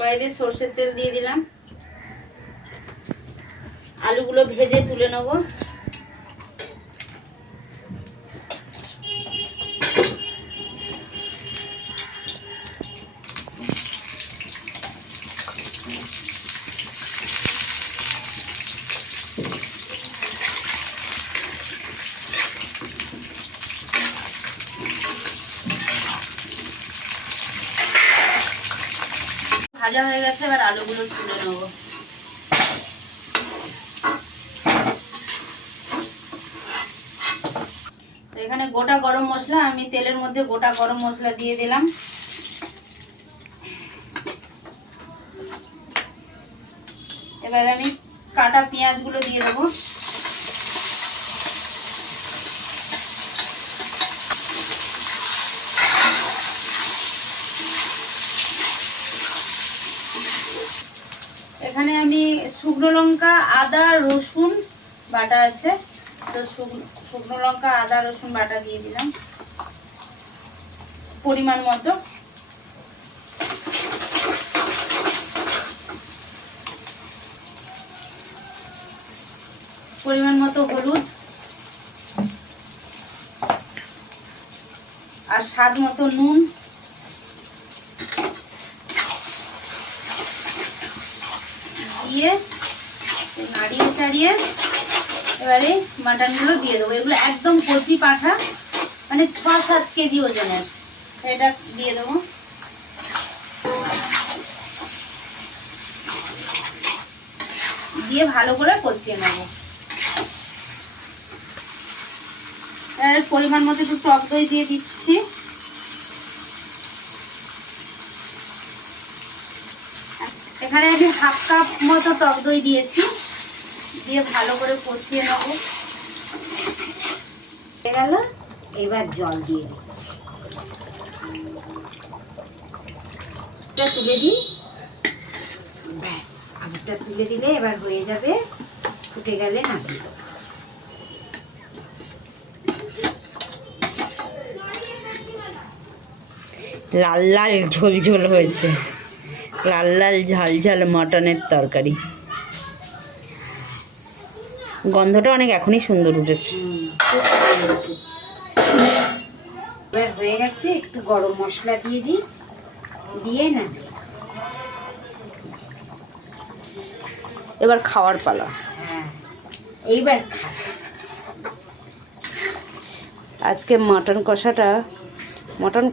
কড়াইতে সরষের তেল দিয়ে দিলাম। আলুগুলো ভেজে তুলে নেব। ভাজা হয়ে গেছে, এবার আলুগুলো তুলে নেব। তো এখানে গোটা গরম মশলা, আমি তেলের মধ্যে গোটা গরম মশলা দিয়ে দিলাম। এবার আমি কাটা পেঁয়াজগুলো দিয়ে দেবো। এখানে আমি শুকনো লঙ্কা, আদা, রসুন বাটা আছে, তো শুকনো লঙ্কা, আদা, রসুন বাটা দিয়ে দিলাম পরিমাণ মতো। পরিমাণ মতো হলুদ আর স্বাদ মতো নুন। দিয়ে নাড়িয়ে চাড়িয়ে এবারে মাটনগুলো দিয়ে দেবো। এগুলো একদম কচি পাঠা, মানে 6-7 কেজি ওজনের। এটা দিয়ে দেবো। দিয়ে ভালো করে কষিয়ে নেব। এর পরিমাণ মতো একটু টক দই দিয়ে দিচ্ছি। এখানে আমি 1/2 কাপ মতো টক দই দিয়েছি। দিয়ে ভালো করে কষিয়ে নেব। হয়ে গেল, এবার জল দিয়ে দিচ্ছি। এটা তুলে দিই, ব্যাস। আলুটা তুলে দিলে এবার হয়ে যাবে। ফুটে গেলে নামিয়ে দেবো। লাল লাল ঝোল ঝোল হয়েছে, লাল লাল ঝাল ঝাল মটনের তরকারি। গন্ধটা অনেক এখনই সুন্দর উঠেছে। এবার হয়ে গেছে, একটু গরম মশলা দিয়ে দিই, দিয়ে না এবার খাওয়ার পালা। হ্যাঁ, এইবার খাবো। আজকে মটন কষা না, মটন